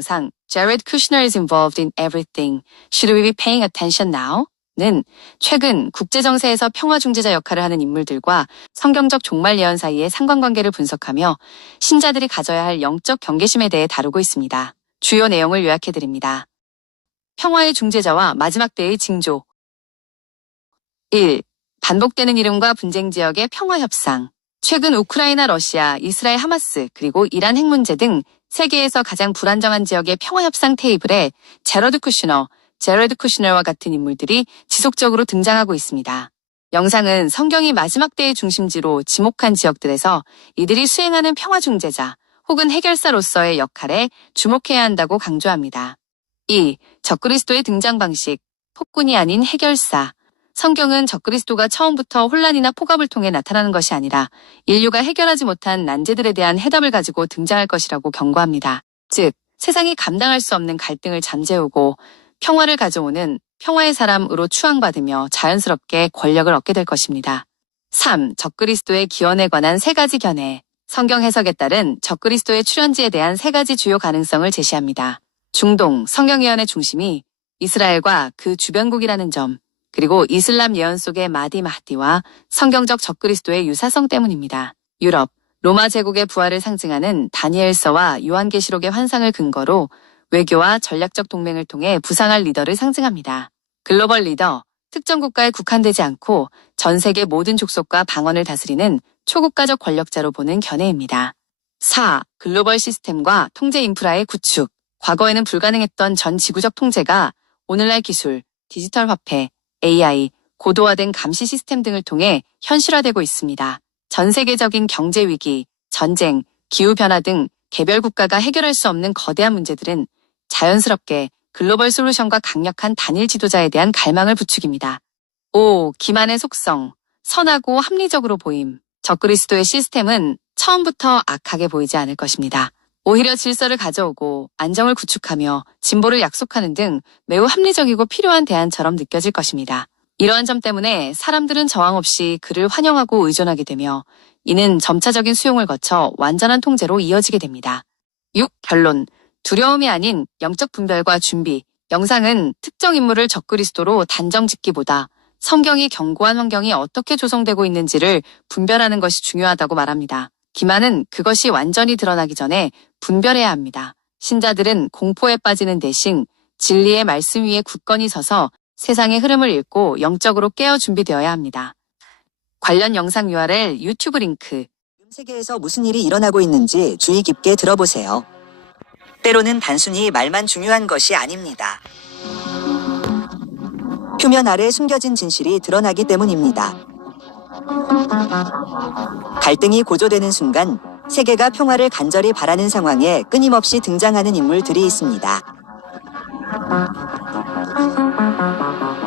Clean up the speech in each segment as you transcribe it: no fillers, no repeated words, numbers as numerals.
영상 Jared Kushner is involved in everything. Should we be paying attention now? 는 최근 국제정세에서 평화중재자 역할을 하는 인물들과 성경적 종말 예언 사이의 상관관계를 분석하며 신자들이 가져야 할 영적 경계심에 대해 다루고 있습니다. 주요 내용을 요약해드립니다. 평화의 중재자와 마지막 때의 징조. 1. 반복되는 이름과 분쟁 지역의 평화협상. 최근 우크라이나, 러시아, 이스라엘, 하마스, 그리고 이란 핵 문제 등 세계에서 가장 불안정한 지역의 평화협상 테이블에 제러드 쿠시너와 같은 인물들이 지속적으로 등장하고 있습니다. 영상은 성경이 마지막 때의 중심지로 지목한 지역들에서 이들이 수행하는 평화중재자 혹은 해결사로서의 역할에 주목해야 한다고 강조합니다. 2. 적그리스도의 등장 방식, 폭군이 아닌 해결사. 성경은 적그리스도가 처음부터 혼란이나 폭압을 통해 나타나는 것이 아니라 인류가 해결하지 못한 난제들에 대한 해답을 가지고 등장할 것이라고 경고합니다. 즉, 세상이 감당할 수 없는 갈등을 잠재우고 평화를 가져오는 평화의 사람으로 추앙받으며 자연스럽게 권력을 얻게 될 것입니다. 3. 적그리스도의 기원에 관한 3가지 견해. 성경 해석에 따른 적그리스도의 출현지에 대한 3가지 주요 가능성을 제시합니다. 중동, 성경 예언의 중심이 이스라엘과 그 주변국이라는 점, 그리고 이슬람 예언 속의 마디와 성경적 적그리스도의 유사성 때문입니다. 유럽, 로마 제국의 부활을 상징하는 다니엘서와 요한계시록의 환상을 근거로 외교와 전략적 동맹을 통해 부상할 리더를 상징합니다. 글로벌 리더, 특정 국가에 국한되지 않고 전 세계 모든 족속과 방언을 다스리는 초국가적 권력자로 보는 견해입니다. 4. 글로벌 시스템과 통제 인프라의 구축. 과거에는 불가능했던 전 지구적 통제가 오늘날 기술, 디지털 화폐, AI, 고도화된 감시 시스템 등을 통해 현실화되고 있습니다. 전 세계적인 경제 위기, 전쟁, 기후변화 등 개별 국가가 해결할 수 없는 거대한 문제들은 자연스럽게 글로벌 솔루션과 강력한 단일 지도자에 대한 갈망을 부추깁니다. 5. 기만의 속성, 선하고 합리적으로 보임. 적그리스도의 시스템은 처음부터 악하게 보이지 않을 것입니다. 오히려 질서를 가져오고 안정을 구축하며 진보를 약속하는 등 매우 합리적이고 필요한 대안처럼 느껴질 것입니다. 이러한 점 때문에 사람들은 저항 없이 그를 환영하고 의존하게 되며 이는 점차적인 수용을 거쳐 완전한 통제로 이어지게 됩니다. 6. 결론. 두려움이 아닌 영적 분별과 준비. 영상은 특정 인물을 적그리스도로 단정 짓기보다 성경이 경고한 환경이 어떻게 조성되고 있는지를 분별하는 것이 중요하다고 말합니다. 기만은 그것이 완전히 드러나기 전에 분별해야 합니다. 신자들은 공포에 빠지는 대신 진리의 말씀 위에 굳건히 서서 세상의 흐름을 읽고 영적으로 깨어 준비되어야 합니다. 관련 영상 URL 유튜브 링크. 세계에서 무슨 일이 일어나고 있는지 주의 깊게 들어보세요. 때로는 단순히 말만 중요한 것이 아닙니다. 표면 아래 숨겨진 진실이 드러나기 때문입니다. 갈등이 고조되는 순간 세계가 평화를 간절히 바라는 상황에 끊임없이 등장하는 인물들이 있습니다.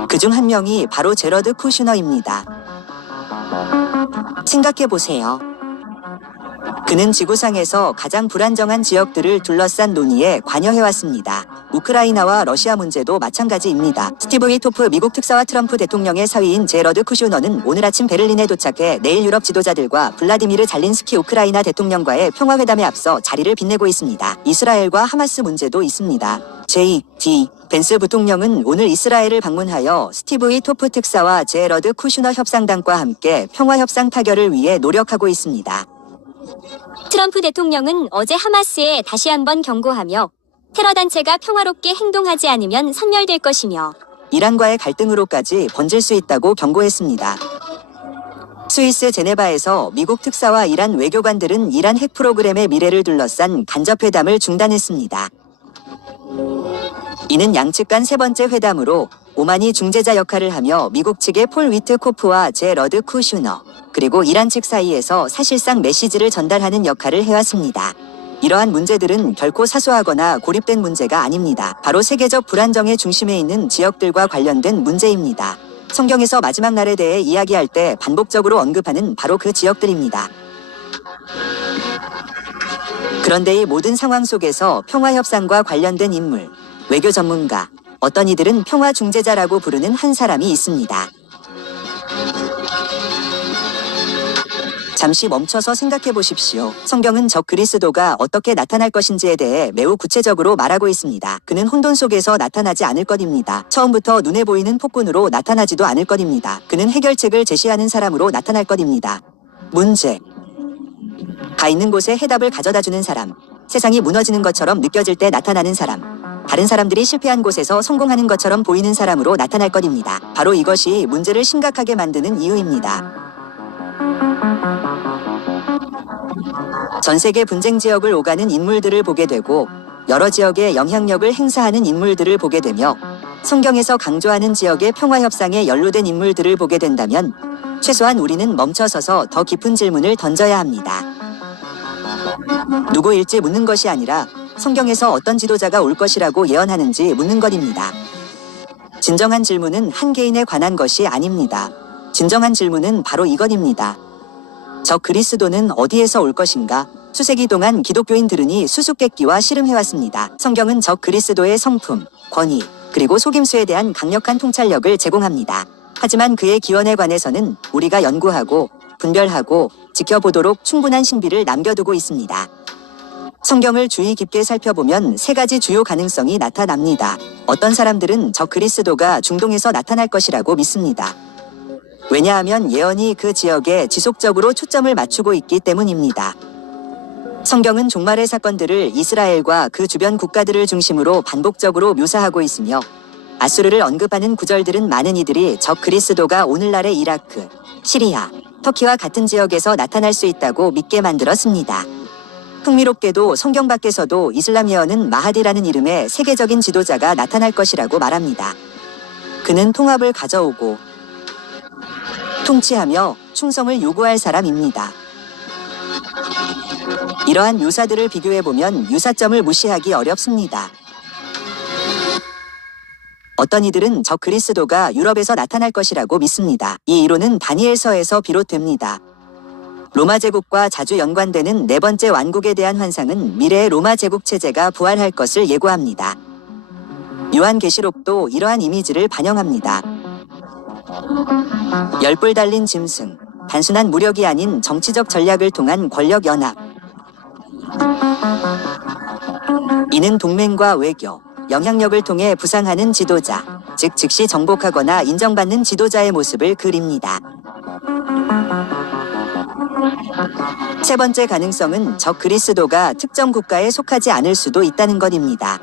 그중 한 명이 바로 제러드 쿠슈너입니다. 생각해보세요. 그는 지구상에서 가장 불안정한 지역들을 둘러싼 논의에 관여해왔습니다. 우크라이나와 러시아 문제도 마찬가지입니다. 스티브 위토프 미국 특사와 트럼프 대통령의 사위인 제러드 쿠슈너는 오늘 아침 베를린에 도착해 내일 유럽 지도자들과 블라디미르 잘린스키 우크라이나 대통령과의 평화회담에 앞서 자리를 빛내고 있습니다. 이스라엘과 하마스 문제도 있습니다. J.D. 벤스 부통령은 오늘 이스라엘을 방문하여 스티브 위토프 특사와 제러드 쿠슈너 협상단과 함께 평화협상 타결을 위해 노력하고 있습니다. 트럼프 대통령은 어제 하마스에 다시 한번 경고하며 테러 단체가 평화롭게 행동하지 않으면 섬멸될 것이며 이란과의 갈등으로까지 번질 수 있다고 경고했습니다. 스위스 제네바에서 미국 특사와 이란 외교관들은 이란 핵 프로그램의 미래를 둘러싼 간접회담을 중단했습니다. 이는 양측 간 3번째 회담으로 오만이 중재자 역할을 하며 미국 측의 폴 위트코프와 제러드 쿠슈너, 그리고 이란 측 사이에서 사실상 메시지를 전달하는 역할을 해왔습니다. 이러한 문제들은 결코 사소하거나 고립된 문제가 아닙니다. 바로 세계적 불안정의 중심에 있는 지역들과 관련된 문제입니다. 성경에서 마지막 날에 대해 이야기할 때 반복적으로 언급하는 바로 그 지역들입니다. 그런데 이 모든 상황 속에서 평화협상과 관련된 인물, 외교 전문가, 어떤 이들은 평화 중재자라고 부르는 한 사람이 있습니다. 잠시 멈춰서 생각해 보십시오. 성경은 적 그리스도가 어떻게 나타날 것인지에 대해 매우 구체적으로 말하고 있습니다. 그는 혼돈 속에서 나타나지 않을 것입니다. 처음부터 눈에 보이는 폭군으로 나타나지도 않을 것입니다. 그는 해결책을 제시하는 사람으로 나타날 것입니다. 문제. 가 있는 곳에 해답을 가져다주는 사람. 세상이 무너지는 것처럼 느껴질 때 나타나는 사람. 다른 사람들이 실패한 곳에서 성공하는 것처럼 보이는 사람으로 나타날 것입니다. 바로 이것이 문제를 심각하게 만드는 이유입니다. 전 세계 분쟁 지역을 오가는 인물들을 보게 되고 여러 지역에 영향력을 행사하는 인물들을 보게 되며 성경에서 강조하는 지역의 평화 협상에 연루된 인물들을 보게 된다면 최소한 우리는 멈춰서서 더 깊은 질문을 던져야 합니다. 누구일지 묻는 것이 아니라 성경에서 어떤 지도자가 올 것이라고 예언하는지 묻는 것입니다. 진정한 질문은 한 개인에 관한 것이 아닙니다. 진정한 질문은 바로 이것입니다. 저 그리스도는 어디에서 올 것인가? 수세기 동안 기독교인 들으니 수수께끼와 씨름해왔습니다. 성경은 저 그리스도의 성품, 권위, 그리고 속임수에 대한 강력한 통찰력을 제공합니다. 하지만 그의 기원에 관해서는 우리가 연구하고 분별하고 지켜보도록 충분한 신비를 남겨두고 있습니다. 성경을 주의 깊게 살펴보면 세 가지 주요 가능성이 나타납니다. 어떤 사람들은 저 그리스도가 중동에서 나타날 것이라고 믿습니다. 왜냐하면 예언이 그 지역에 지속적으로 초점을 맞추고 있기 때문입니다. 성경은 종말의 사건들을 이스라엘과 그 주변 국가들을 중심으로 반복적으로 묘사하고 있으며 아수르를 언급하는 구절들은 많은 이들이 적 그리스도가 오늘날의 이라크, 시리아, 터키와 같은 지역에서 나타날 수 있다고 믿게 만들었습니다. 흥미롭게도 성경 밖에서도 이슬람 예언은 마하디라는 이름의 세계적인 지도자가 나타날 것이라고 말합니다. 그는 통합을 가져오고 통치하며 충성을 요구할 사람입니다. 이러한 묘사들을 비교해보면 유사점을 무시하기 어렵습니다. 어떤 이들은 저 그리스도가 유럽에서 나타날 것이라고 믿습니다. 이 이론은 다니엘서에서 비롯됩니다. 로마 제국과 자주 연관되는 네 번째 왕국에 대한 환상은 미래의 로마 제국 체제가 부활할 것을 예고합니다. 요한계시록도 이러한 이미지를 반영합니다. 열불 달린 짐승, 단순한 무력이 아닌 정치적 전략을 통한 권력 연합. 이는 동맹과 외교, 영향력을 통해 부상하는 지도자, 즉 즉시 정복하거나 인정받는 지도자의 모습을 그립니다. 세 번째 가능성은 적 그리스도가 특정 국가에 속하지 않을 수도 있다는 것입니다.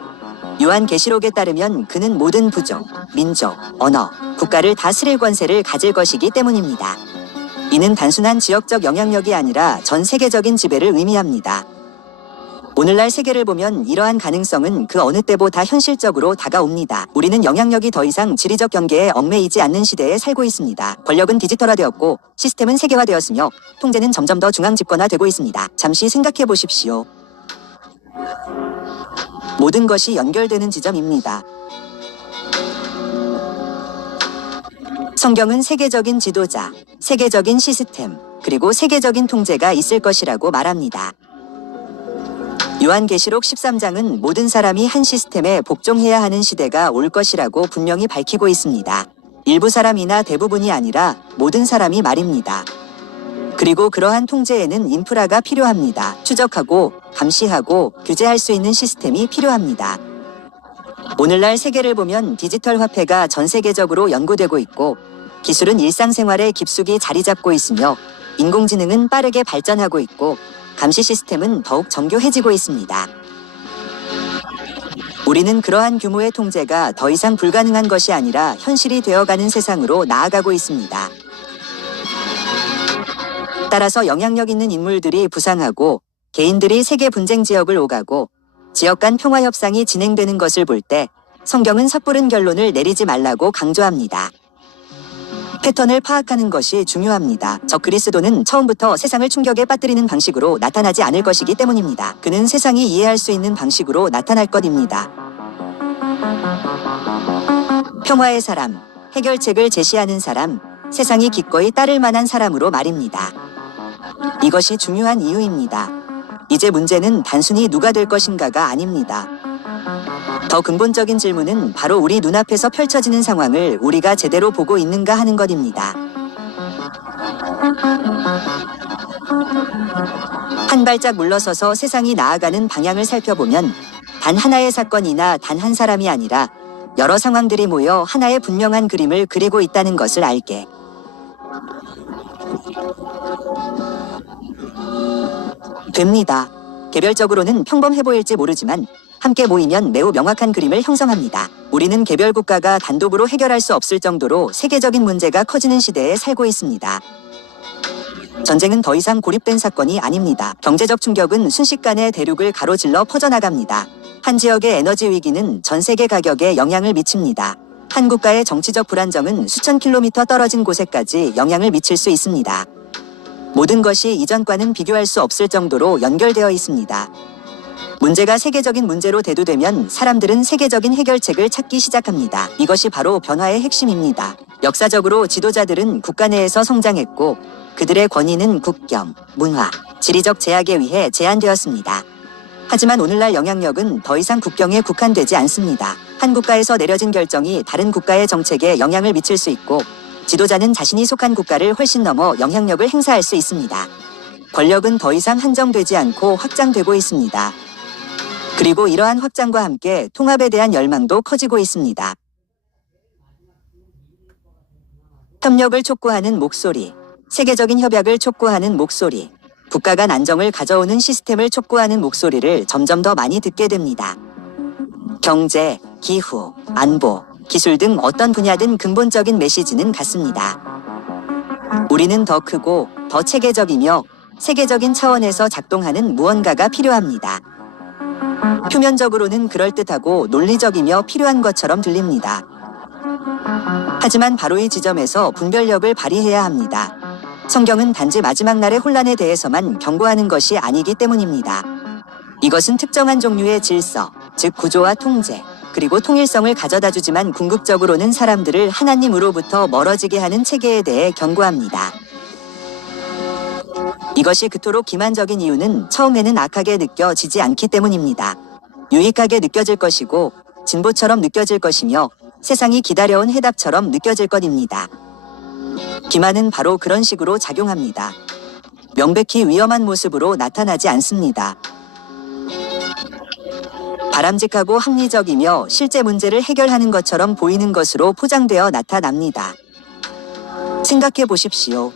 요한계시록에 따르면 그는 모든 부족, 민족, 언어, 국가를 다스릴 권세를 가질 것이기 때문입니다. 이는 단순한 지역적 영향력이 아니라 전 세계적인 지배를 의미합니다. 오늘날 세계를 보면 이러한 가능성은 그 어느 때보다 현실적으로 다가옵니다. 우리는 영향력이 더 이상 지리적 경계에 얽매이지 않는 시대에 살고 있습니다. 권력은 디지털화되었고 시스템은 세계화되었으며 통제는 점점 더 중앙 집권화되고 있습니다. 잠시 생각해 보십시오. 모든 것이 연결되는 지점입니다. 성경은 세계적인 지도자, 세계적인 시스템, 그리고 세계적인 통제가 있을 것이라고 말합니다. 요한계시록 13장은 모든 사람이 한 시스템에 복종해야 하는 시대가 올 것이라고 분명히 밝히고 있습니다. 일부 사람이나 대부분이 아니라 모든 사람이 말입니다. 그리고 그러한 통제에는 인프라가 필요합니다. 추적하고 감시하고 규제할 수 있는 시스템이 필요합니다. 오늘날 세계를 보면 디지털 화폐가 전 세계적으로 연구되고 있고 기술은 일상생활에 깊숙이 자리 잡고 있으며 인공지능은 빠르게 발전하고 있고 감시 시스템은 더욱 정교해지고 있습니다. 우리는 그러한 규모의 통제가 더 이상 불가능한 것이 아니라 현실이 되어가는 세상으로 나아가고 있습니다. 따라서 영향력 있는 인물들이 부상하고 개인들이 세계 분쟁 지역을 오가고 지역 간 평화 협상이 진행되는 것을 볼 때 성경은 섣부른 결론을 내리지 말라고 강조합니다. 패턴을 파악하는 것이 중요합니다. 적 그리스도는 처음부터 세상을 충격에 빠뜨리는 방식으로 나타나지 않을 것이기 때문입니다. 그는 세상이 이해할 수 있는 방식으로 나타날 것입니다. 평화의 사람, 해결책을 제시하는 사람, 세상이 기꺼이 따를 만한 사람으로 말입니다. 이것이 중요한 이유입니다. 이제 문제는 단순히 누가 될 것인가가 아닙니다. 더 근본적인 질문은 바로 우리 눈앞에서 펼쳐지는 상황을 우리가 제대로 보고 있는가 하는 것입니다. 한 발짝 물러서서 세상이 나아가는 방향을 살펴보면 단 하나의 사건이나 단 한 사람이 아니라 여러 상황들이 모여 하나의 분명한 그림을 그리고 있다는 것을 알게 됩니다. 개별적으로는 평범해 보일지 모르지만 함께 모이면 매우 명확한 그림을 형성합니다. 우리는 개별 국가가 단독으로 해결할 수 없을 정도로 세계적인 문제가 커지는 시대에 살고 있습니다. 전쟁은 더 이상 고립된 사건이 아닙니다. 경제적 충격은 순식간에 대륙을 가로질러 퍼져나갑니다. 한 지역의 에너지 위기는 전 세계 가격에 영향을 미칩니다. 한 국가의 정치적 불안정은 수천 킬로미터 떨어진 곳에까지 영향을 미칠 수 있습니다. 모든 것이 이전과는 비교할 수 없을 정도로 연결되어 있습니다. 문제가 세계적인 문제로 대두되면 사람들은 세계적인 해결책을 찾기 시작합니다. 이것이 바로 변화의 핵심입니다. 역사적으로 지도자들은 국가 내에서 성장했고 그들의 권위는 국경, 문화, 지리적 제약에 의해 제한되었습니다. 하지만 오늘날 영향력은 더 이상 국경에 국한되지 않습니다. 한 국가에서 내려진 결정이 다른 국가의 정책에 영향을 미칠 수 있고 지도자는 자신이 속한 국가를 훨씬 넘어 영향력을 행사할 수 있습니다. 권력은 더 이상 한정되지 않고 확장되고 있습니다. 그리고 이러한 확장과 함께 통합에 대한 열망도 커지고 있습니다. 협력을 촉구하는 목소리, 세계적인 협약을 촉구하는 목소리, 국가 간 안정을 가져오는 시스템을 촉구하는 목소리를 점점 더 많이 듣게 됩니다. 경제, 기후, 안보, 기술 등 어떤 분야든 근본적인 메시지는 같습니다. 우리는 더 크고 더 체계적이며 세계적인 차원에서 작동하는 무언가가 필요합니다. 표면적으로는 그럴듯하고 논리적이며 필요한 것처럼 들립니다. 하지만 바로 이 지점에서 분별력을 발휘해야 합니다. 성경은 단지 마지막 날의 혼란에 대해서만 경고하는 것이 아니기 때문입니다. 이것은 특정한 종류의 질서, 즉 구조와 통제, 그리고 통일성을 가져다 주지만 궁극적으로는 사람들을 하나님으로부터 멀어지게 하는 체계에 대해 경고합니다. 이것이 그토록 기만적인 이유는 처음에는 악하게 느껴지지 않기 때문입니다. 유익하게 느껴질 것이고 진보처럼 느껴질 것이며 세상이 기다려온 해답처럼 느껴질 것입니다. 기만은 바로 그런 식으로 작용합니다. 명백히 위험한 모습으로 나타나지 않습니다. 바람직하고 합리적이며 실제 문제를 해결하는 것처럼 보이는 것으로 포장되어 나타납니다. 생각해 보십시오.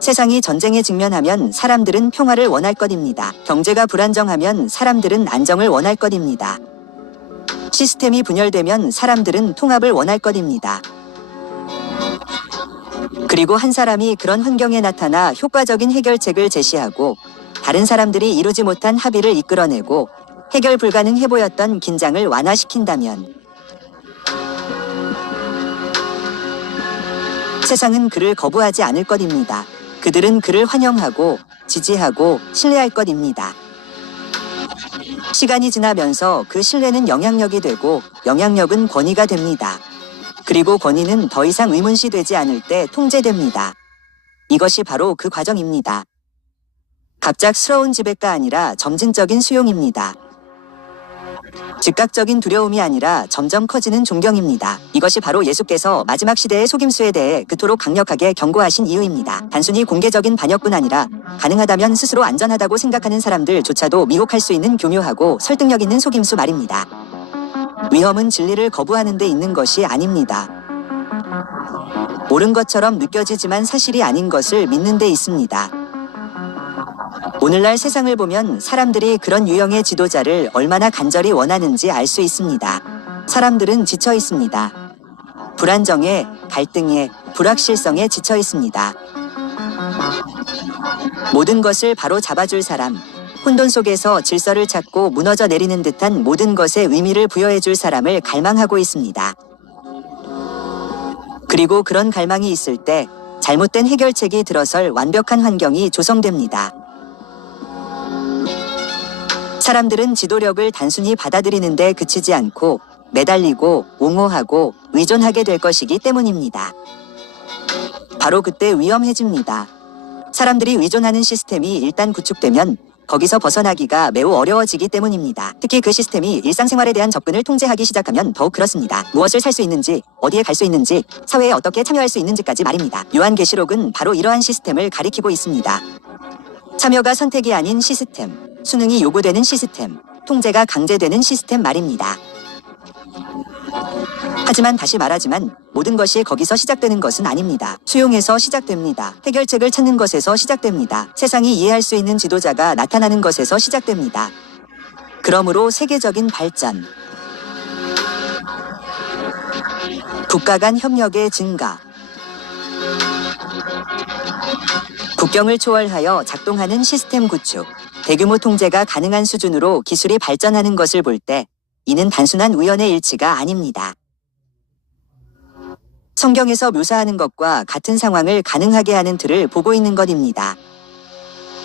세상이 전쟁에 직면하면 사람들은 평화를 원할 것입니다. 경제가 불안정하면 사람들은 안정을 원할 것입니다. 시스템이 분열되면 사람들은 통합을 원할 것입니다. 그리고 한 사람이 그런 환경에 나타나 효과적인 해결책을 제시하고 다른 사람들이 이루지 못한 합의를 이끌어내고 해결 불가능해 보였던 긴장을 완화시킨다면 세상은 그를 거부하지 않을 것입니다. 그들은 그를 환영하고 지지하고 신뢰할 것입니다. 시간이 지나면서 그 신뢰는 영향력이 되고 영향력은 권위가 됩니다. 그리고 권위는 더 이상 의문시되지 않을 때 통제됩니다. 이것이 바로 그 과정입니다. 갑작스러운 지배가 아니라 점진적인 수용입니다. 즉각적인 두려움이 아니라 점점 커지는 존경입니다. 이것이 바로 예수께서 마지막 시대의 속임수에 대해 그토록 강력하게 경고하신 이유입니다. 단순히 공개적인 반역뿐 아니라 가능하다면 스스로 안전하다고 생각하는 사람들조차도 미혹할 수 있는 교묘하고 설득력 있는 속임수 말입니다. 위험은 진리를 거부하는 데 있는 것이 아닙니다. 옳은 것처럼 느껴지지만 사실이 아닌 것을 믿는 데 있습니다. 오늘날 세상을 보면 사람들이 그런 유형의 지도자를 얼마나 간절히 원하는지 알 수 있습니다. 사람들은 지쳐 있습니다. 불안정에, 갈등에, 불확실성에 지쳐 있습니다. 모든 것을 바로 잡아줄 사람, 혼돈 속에서 질서를 찾고 무너져 내리는 듯한 모든 것에 의미를 부여해줄 사람을 갈망하고 있습니다. 그리고 그런 갈망이 있을 때 잘못된 해결책이 들어설 완벽한 환경이 조성됩니다. 사람들은 지도력을 단순히 받아들이는 데 그치지 않고 매달리고 옹호하고 의존하게 될 것이기 때문입니다. 바로 그때 위험해집니다. 사람들이 의존하는 시스템이 일단 구축되면 거기서 벗어나기가 매우 어려워지기 때문입니다. 특히 그 시스템이 일상생활에 대한 접근을 통제하기 시작하면 더욱 그렇습니다. 무엇을 살 수 있는지, 어디에 갈 수 있는지, 사회에 어떻게 참여할 수 있는지까지 말입니다. 요한계시록은 바로 이러한 시스템을 가리키고 있습니다. 참여가 선택이 아닌 시스템, 수능이 요구되는 시스템, 통제가 강제되는 시스템 말입니다. 하지만 다시 말하지만 모든 것이 거기서 시작되는 것은 아닙니다. 수용에서 시작됩니다. 해결책을 찾는 것에서 시작됩니다. 세상이 이해할 수 있는 지도자가 나타나는 것에서 시작됩니다. 그러므로 세계적인 발전, 국가 간 협력의 증가, 국경을 초월하여 작동하는 시스템 구축, 대규모 통제가 가능한 수준으로 기술이 발전하는 것을 볼 때 이는 단순한 우연의 일치가 아닙니다. 성경에서 묘사하는 것과 같은 상황을 가능하게 하는 틀을 보고 있는 것입니다.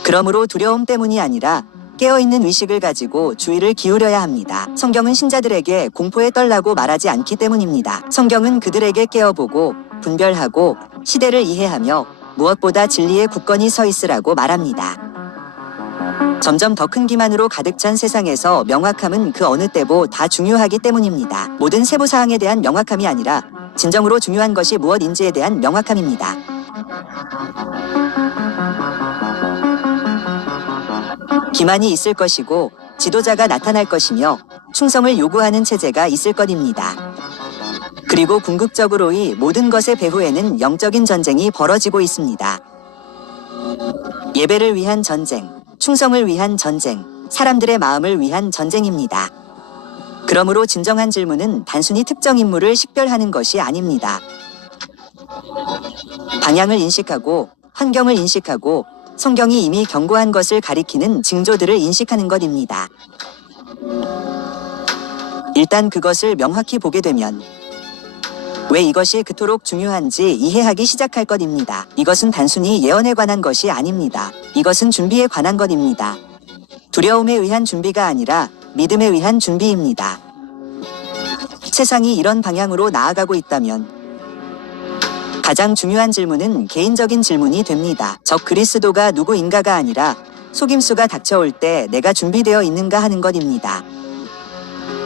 그러므로 두려움 때문이 아니라 깨어있는 의식을 가지고 주의를 기울여야 합니다. 성경은 신자들에게 공포에 떨라고 말하지 않기 때문입니다. 성경은 그들에게 깨어보고 분별하고 시대를 이해하며 무엇보다 진리에 굳건히 서 있으라고 말합니다. 점점 더 큰 기만으로 가득 찬 세상에서 명확함은 그 어느 때보다 중요하기 때문입니다. 모든 세부사항에 대한 명확함이 아니라 진정으로 중요한 것이 무엇인지에 대한 명확함입니다. 기만이 있을 것이고 지도자가 나타날 것이며 충성을 요구하는 체제가 있을 것입니다. 그리고 궁극적으로 이 모든 것의 배후에는 영적인 전쟁이 벌어지고 있습니다. 예배를 위한 전쟁, 충성을 위한 전쟁, 사람들의 마음을 위한 전쟁입니다. 그러므로 진정한 질문은 단순히 특정 인물을 식별하는 것이 아닙니다. 방향을 인식하고 환경을 인식하고 성경이 이미 경고한 것을 가리키는 징조들을 인식하는 것입니다. 일단 그것을 명확히 보게 되면 왜 이것이 그토록 중요한지 이해하기 시작할 것입니다. 이것은 단순히 예언에 관한 것이 아닙니다. 이것은 준비에 관한 것입니다. 두려움에 의한 준비가 아니라 믿음에 의한 준비입니다. 세상이 이런 방향으로 나아가고 있다면 가장 중요한 질문은 개인적인 질문이 됩니다. 적 그리스도가 누구인가가 아니라 속임수가 닥쳐올 때 내가 준비되어 있는가 하는 것입니다.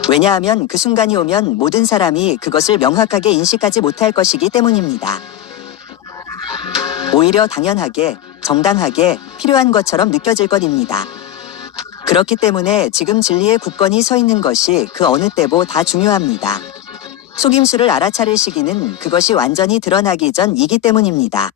왜냐하면 그 순간이 오면 모든 사람이 그것을 명확하게 인식하지 못할 것이기 때문입니다. 오히려 당연하게, 정당하게 필요한 것처럼 느껴질 것입니다. 그렇기 때문에 지금 진리에 굳건히 서 있는 것이 그 어느 때보다 중요합니다. 속임수를 알아차릴 시기는 그것이 완전히 드러나기 전이기 때문입니다.